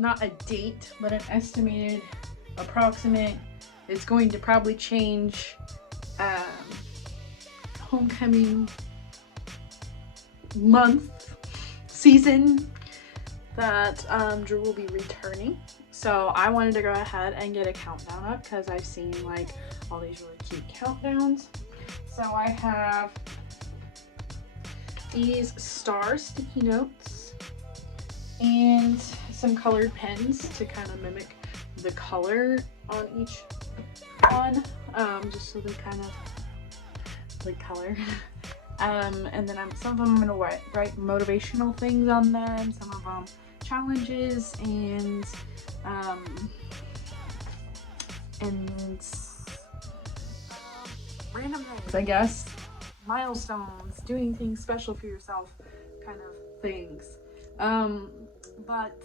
not a date, but an estimated approximate. It's going to probably change homecoming month, season that Drew will be returning. So I wanted to go ahead and get a countdown up because I've seen like all these really cute countdowns. So I have these star sticky notes and some colored pens to kind of mimic the color on each one, just so they kind of like color. And then some of them I'm gonna write motivational things on them, some of them challenges, and random things, I guess, milestones, doing things special for yourself kind of things. But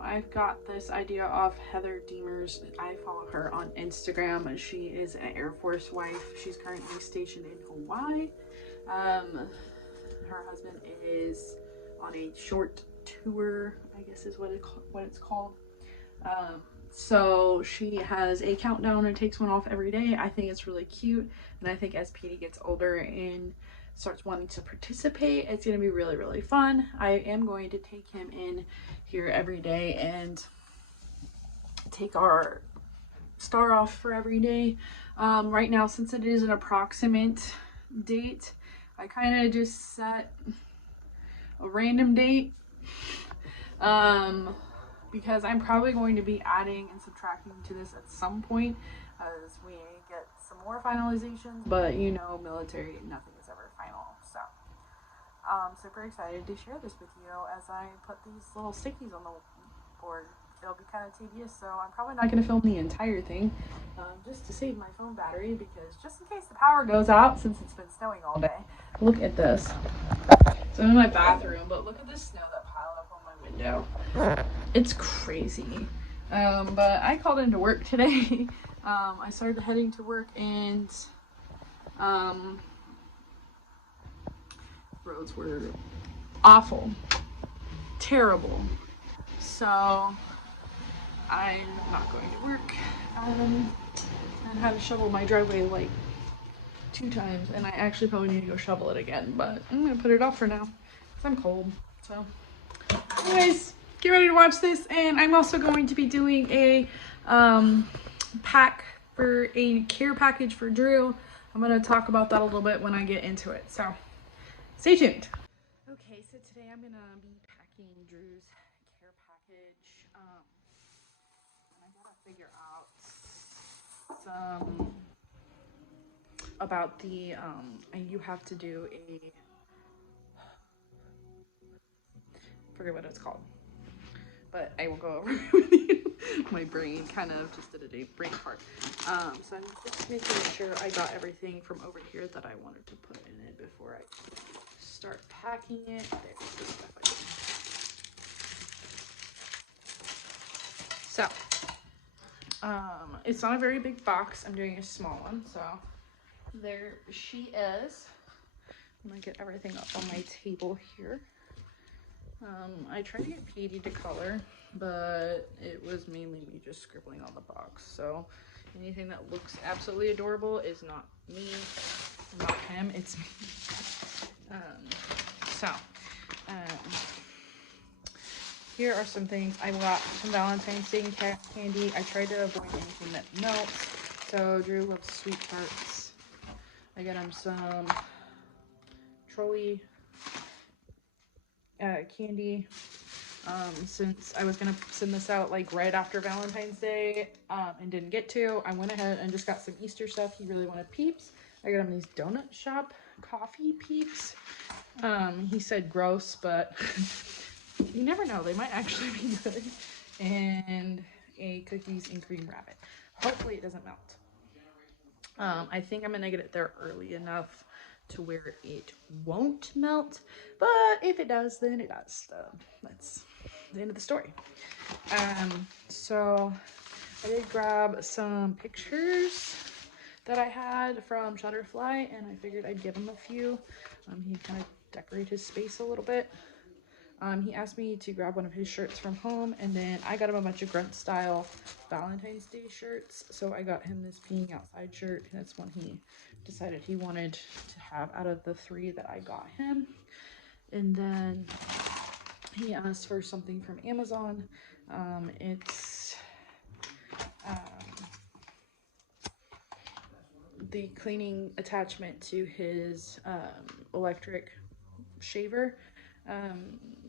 I've got this idea of Heather Deemers. I follow her on Instagram, and she is an Air Force wife. She's currently stationed in Hawaii. Her husband is on a short tour, I guess is what it's called. So she has a countdown and takes one off every day. I think it's really cute, and I think as Petey gets older and starts wanting to participate, it's going to be really, really fun. I am going to take him in here every day and take our star off for every day. Right now, since it is an approximate date, I kind of just set a random date, because I'm probably going to be adding and subtracting to this at some point as we get some more finalizations, but you know, military, nothing is ever final. So super excited to share this with you as I put these little stickies on the board. It'll be kind of tedious, so I'm probably not going to film the entire thing, just to save my phone battery, because just in case the power goes out, since it's been snowing all day. Look at this. So I'm in my bathroom, but look at the snow that piled up on my window. It's crazy. But I called into work today. I started heading to work, and roads were awful, terrible. So I'm not going to work. And had to shovel my driveway like 2 times, and I actually probably need to go shovel it again, but I'm gonna put it off for now because I'm cold. So anyways, get ready to watch this, and I'm also going to be doing a pack for a care package for Drew. I'm gonna talk about that a little bit when I get into it, so stay tuned. Okay, so today I'm gonna be packing Drew's care package. And I gotta figure out some about the you have to do a, forget what it's called, but I will go over it with you. My brain kind of just did a brain fart. So I'm just making sure I got everything from over here that I wanted to put in it before I start packing it. There's the stuff I did. So it's not a very big box. I'm doing a small one. So there she is. I'm gonna get everything up on my table here. I tried to get Petey to color, but it was mainly me just scribbling on the box. So anything that looks absolutely adorable is not me, not him, it's me. Here are some things. I got some Valentine's Day candy. I tried to avoid anything that melts. So Drew loves sweet tarts. I got him some trolley candy. Since I was gonna send this out like right after Valentine's Day and didn't get to, I went ahead and just got some Easter stuff. He really wanted Peeps. I got him these donut shop coffee Peeps. He said gross, but you never know, they might actually be good. And a cookies and cream rabbit. Hopefully it doesn't melt. I think I'm gonna get it there early enough to where it won't melt, but if it does, then it does. That's the end of the story. So I did grab some pictures that I had from Shutterfly, and I figured I'd give him a few. He kind of decorate his space a little bit. He asked me to grab one of his shirts from home, and then I got him a bunch of Grunt Style Valentine's Day shirts. So I got him this Peeing Outside shirt, and that's one he decided he wanted to have out of the 3 that I got him. And then he asked for something from Amazon. It's the cleaning attachment to his electric shaver.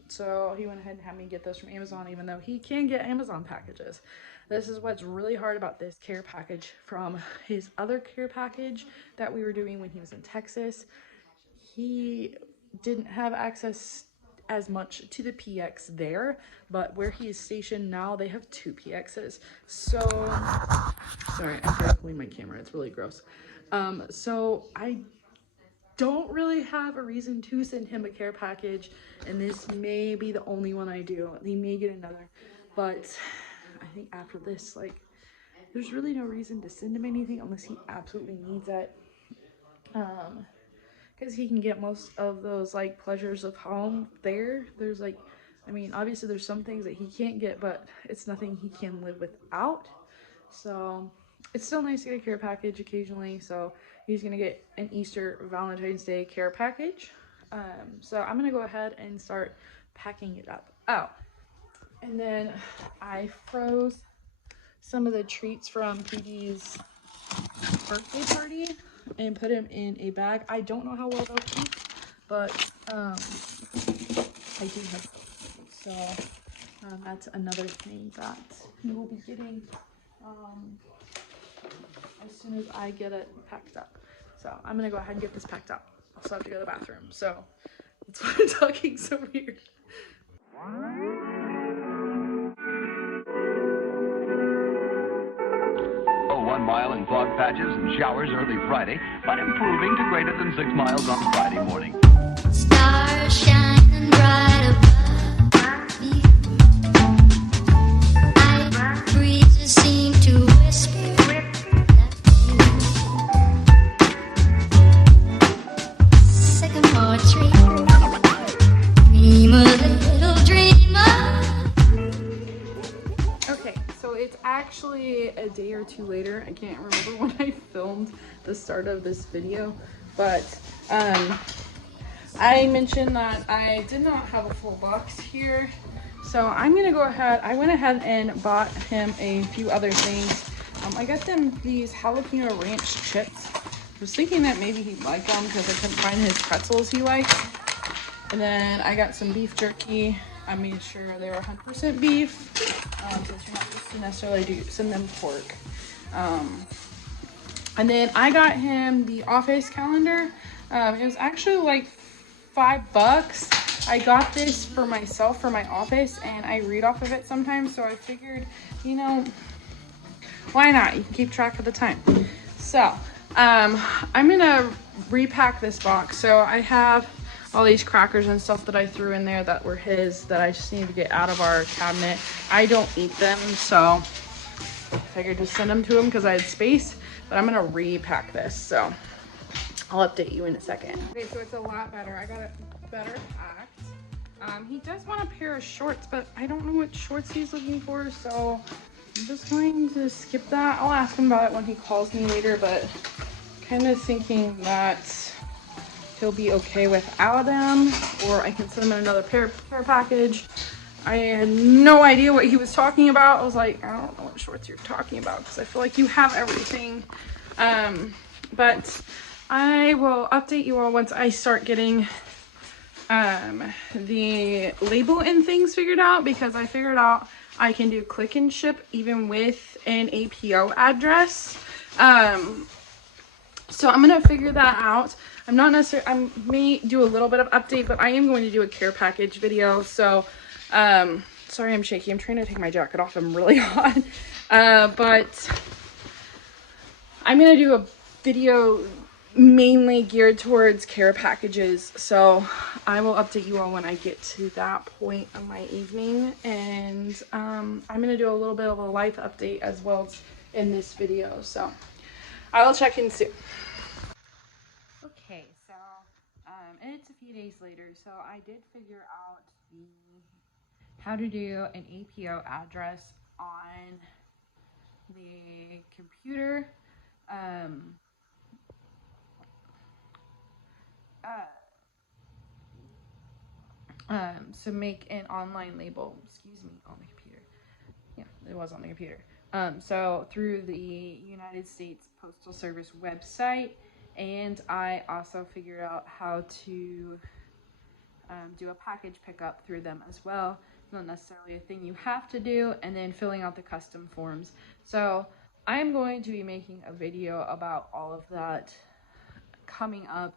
So he went ahead and had me get those from Amazon, even though he can get Amazon packages. This is what's really hard about this care package from his other care package that we were doing when he was in Texas. He didn't have access as much to the PX there, but where he is stationed now, they have 2 PXs. So, sorry, I'm trying to clean my camera. It's really gross. So I don't really have a reason to send him a care package, and this may be the only one I do. He may get another, but I think after this, like, there's really no reason to send him anything unless he absolutely needs it. Because he can get most of those, like, pleasures of home there. There's, like, I mean, obviously there's some things that he can't get, but it's nothing he can live without. So it's still nice to get a care package occasionally. So he's gonna get an Easter Valentine's Day care package. So I'm gonna go ahead and start packing it up. Oh, and then I froze some of the treats from PD's birthday party and put them in a bag. I don't know how well they'll keep, but I do have those. So that's another thing that he will be getting as soon as I get it packed up. So I'm gonna go ahead and get this packed up. I also have to go to the bathroom, so that's why I'm talking so weird. Oh, 1 mile in fog patches and showers early Friday, but improving to greater than 6 miles on Friday morning. Stars shining bright above me. Night breezes seem to whisper sycamore tree. Dream a little dreamer. Okay, so it's actually a day or 2 later. I can't remember when I filmed the start of this video, but I mentioned that I did not have a full box here. So I'm gonna go ahead, I went ahead and bought him a few other things. I got them these jalapeno ranch chips. I was thinking that maybe he'd like them because I couldn't find his pretzels he likes. And then I got some beef jerky. I made sure they were 100% beef, since you're not supposed to necessarily send them pork. And then I got him the office calendar. It was actually like $5. I got this for myself for my office, and I read off of it sometimes, so I figured, you know, why not? You can keep track of the time. So I'm gonna repack this box. So I have all these crackers and stuff that I threw in there that were his, that I just need to get out of our cabinet. I don't eat them, so I figured to send them to him because I had space, but I'm gonna repack this, so I'll update you in a second. Okay, so it's a lot better. I got it better packed. He does want a pair of shorts, but I don't know what shorts he's looking for, so I'm just going to skip that. I'll ask him about it when he calls me later, but kind of thinking that he'll be okay without them, or I can send him another care package. I had no idea what he was talking about. I was like, I don't know what shorts you're talking about, because I feel like you have everything. But I will update you all once I start getting the label and things figured out, because I figured out I can do click and ship even with an APO address. So I'm gonna figure that out. I'm not necessarily, I may do a little bit of update, but I am going to do a care package video. So sorry I'm shaky, I'm trying to take my jacket off, I'm really hot. But I'm gonna do a video mainly geared towards care packages, so I will update you all when I get to that point of my evening. And I'm gonna do a little bit of a life update as well in this video, so I will check in soon. Okay, so and it's a few days later, so I did figure out the how to do an APO address on the computer. So make an online label, excuse me, on the computer. Yeah, it was on the computer. So through the United States Postal Service website, and I also figured out how to do a package pickup through them as well. It's not necessarily a thing you have to do, and then filling out the custom forms. So I'm going to be making a video about all of that coming up.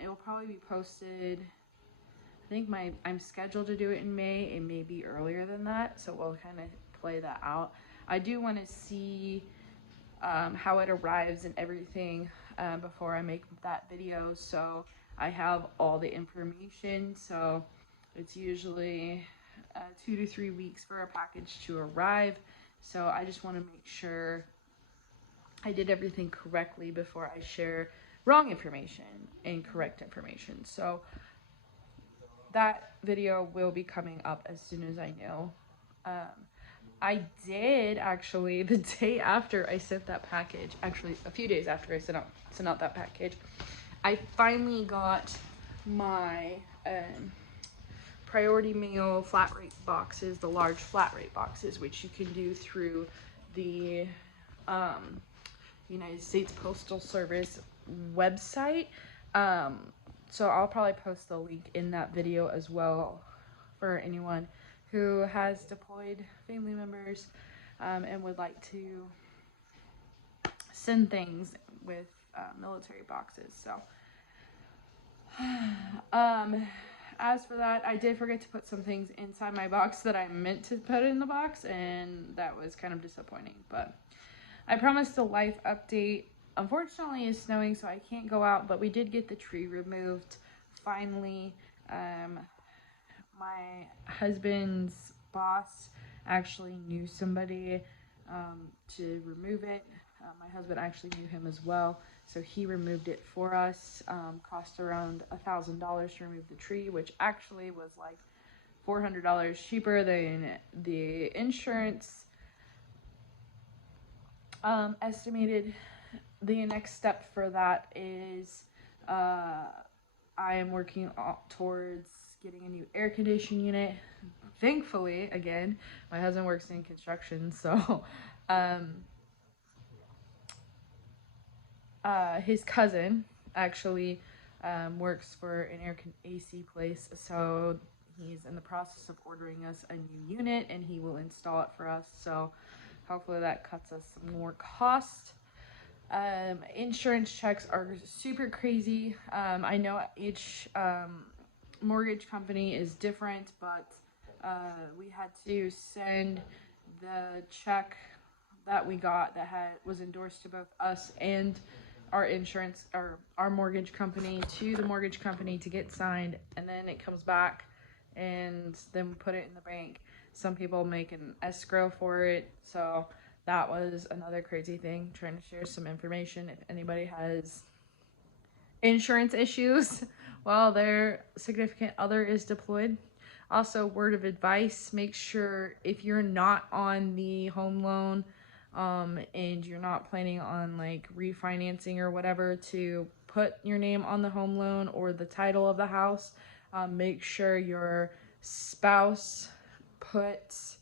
It will probably be posted, I think I'm scheduled to do it in May. It may be earlier than that, so we'll kind of play that out. I do want to see how it arrives and everything before I make that video, so I have all the information. So it's usually 2 to 3 weeks for a package to arrive, so I just want to make sure I did everything correctly before I share wrong information and correct information. So that video will be coming up as soon as I know. I did actually, the day after I sent that package, actually a few days after I sent out that package, I finally got my priority mail flat rate boxes, the large flat rate boxes, which you can do through the United States Postal Service website. So I'll probably post the link in that video as well for anyone who has deployed family members and would like to send things with military boxes. So as for that, I did forget to put some things inside my box that I meant to put in the box, and that was kind of disappointing. But I promised a life update. Unfortunately, it's snowing, so I can't go out, but we did get the tree removed finally. My husband's boss actually knew somebody to remove it. My husband actually knew him as well, so he removed it for us. Cost around $1,000 to remove the tree, which actually was like $400 cheaper than the insurance estimated. The next step for that is I am working towards getting a new air conditioning unit. Thankfully, again, my husband works in construction, so his cousin actually works for an AC place, so he's in the process of ordering us a new unit, and he will install it for us. So hopefully that cuts us some more cost. Insurance checks are super crazy. I know each mortgage company is different, but we had to send the check that we got that was endorsed to both us and our insurance or our mortgage company to the mortgage company to get signed, and then it comes back and then we put it in the bank. Some people make an escrow for it, so that was another crazy thing. Trying to share some information if anybody has insurance issues while their significant other is deployed. Also, word of advice, make sure if you're not on the home loan and you're not planning on like refinancing or whatever, to put your name on the home loan or the title of the house. Make sure your spouse puts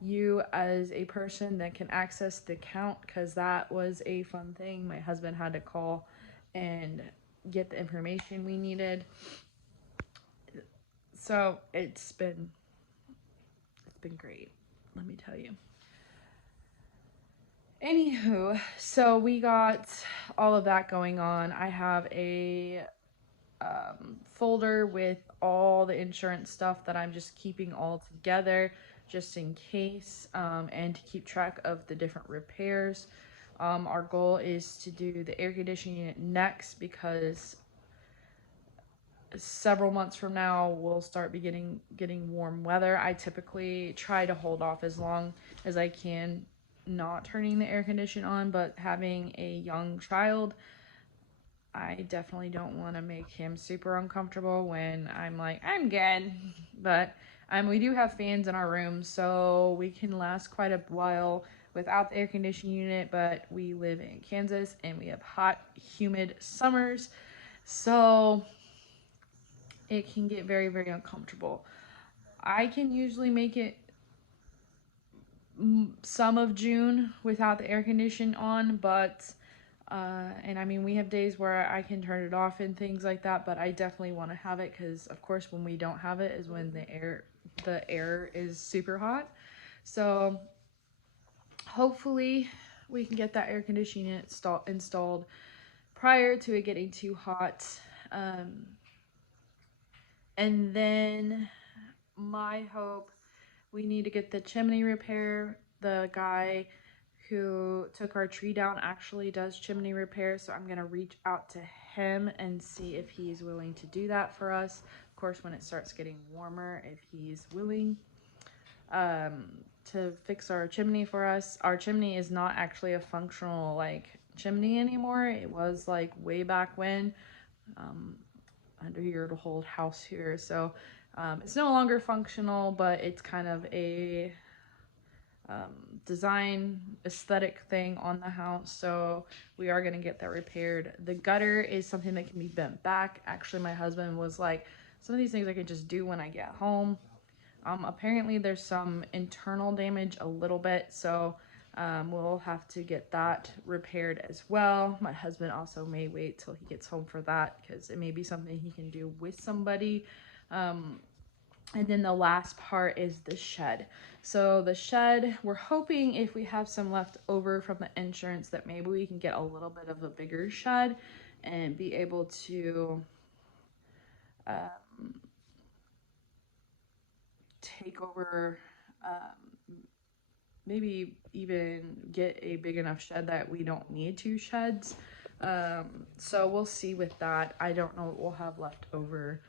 you as a person that can access the account, because that was a fun thing. My husband had to call and get the information we needed. So it's been great, let me tell you. Anywho, so we got all of that going on. I have a folder with all the insurance stuff that I'm just keeping all together just in case, and to keep track of the different repairs. Our goal is to do the air conditioning unit next, because several months from now we'll start getting warm weather. I typically try to hold off as long as I can not turning the air conditioner on, but having a young child, I definitely don't want to make him super uncomfortable when I'm like, I'm good. But We do have fans in our room, so we can last quite a while without the air conditioning unit, but we live in Kansas and we have hot, humid summers, so it can get very, very uncomfortable. I can usually make it some of June without the air condition on, but and I mean, we have days where I can turn it off and things like that, but I definitely want to have it because, of course, when we don't have it is when the air is super hot. So hopefully we can get that air conditioning installed prior to it getting too hot. And then my hope, we need to get the chimney repair. The guy who took our tree down actually does chimney repair, so I'm gonna reach out to him and see if he's willing to do that for us. Of course, when it starts getting warmer, if he's willing to fix our chimney for us. Our chimney is not actually a functional like chimney anymore. It was like way back when, under your old house here. So it's no longer functional, but it's kind of a design aesthetic thing on the house, so we are going to get that repaired. The gutter is something that can be bent back. Actually, my husband was like, some of these things I can just do when I get home. Apparently there's some internal damage a little bit, so we'll have to get that repaired as well. My husband also may wait till he gets home for that because it may be something he can do with somebody. And then the last part is the shed. So the shed, we're hoping if we have some left over from the insurance that maybe we can get a little bit of a bigger shed and be able to take over, maybe even get a big enough shed that we don't need 2 sheds. So we'll see with that. I don't know what we'll have left over.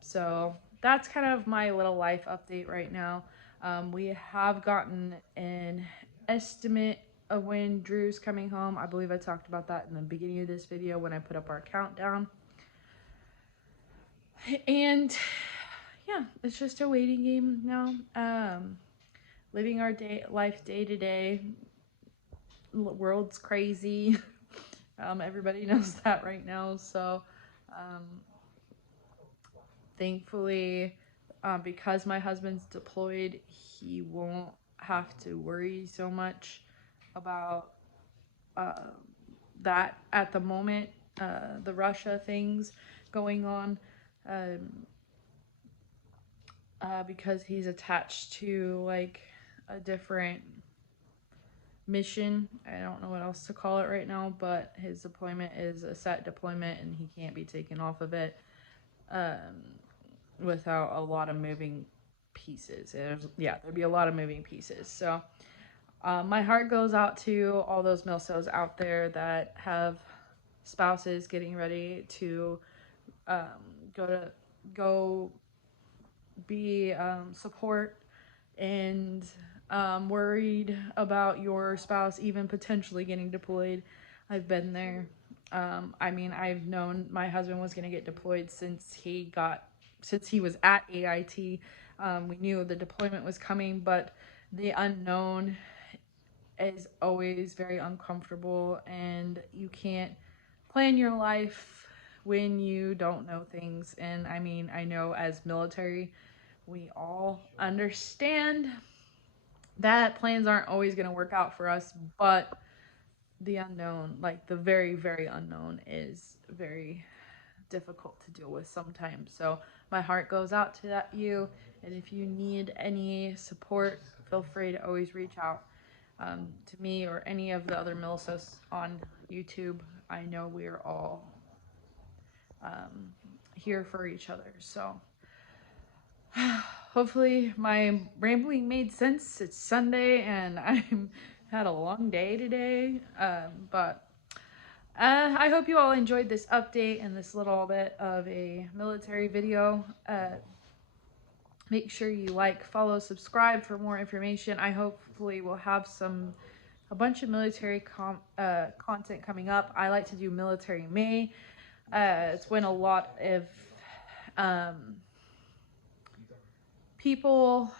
So that's kind of my little life update right now. We have gotten an estimate of when Drew's coming home. I believe I talked about that in the beginning of this video when I put up our countdown. And yeah, it's just a waiting game now. Living our life day to day. World's crazy. Everybody knows that right now. So thankfully, because my husband's deployed, he won't have to worry so much about that at the moment, the Russia things going on, because he's attached to like a different mission. I don't know what else to call it right now, but his deployment is a set deployment and he can't be taken off of it without a lot of moving pieces. There'd be a lot of moving pieces. So my heart goes out to all those milsos out there that have spouses getting ready to go be support and worried about your spouse even potentially getting deployed. I've been there. I mean, I've known my husband was going to get deployed since he was at AIT. We knew the deployment was coming, but the unknown is always very uncomfortable, and you can't plan your life when you don't know things. And I mean, I know as military, we all understand that plans aren't always going to work out for us, but the unknown, like the very, very unknown, is very difficult to deal with sometimes. So my heart goes out to you, and if you need any support, feel free to always reach out to me or any of the other milsos on YouTube. I know we're all here for each other. So hopefully my rambling made sense. It's Sunday and I've had a long day today, but I hope you all enjoyed this update and this little bit of a military video. Make sure you like, follow, subscribe for more information. I hopefully will have a bunch of military content coming up. I like to do Military May. It's when a lot of people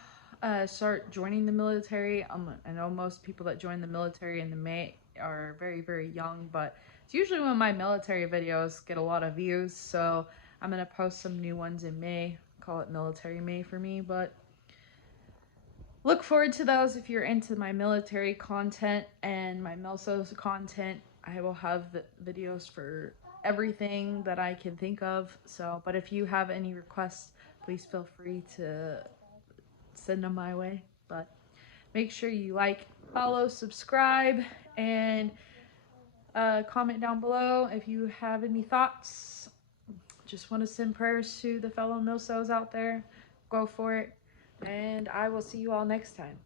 start joining the military, I know most people that join the military in the May are very, very young, but it's usually when my military videos get a lot of views, so I'm going to post some new ones in May. Call it Military May for me, but look forward to those if you're into my military content and my Milsos content. I will have videos for everything that I can think of. So, but if you have any requests, please feel free to send them my way. But make sure you like, follow, subscribe, and comment down below if you have any thoughts. Just want to send prayers to the fellow Milsos out there. Go for it. And I will see you all next time.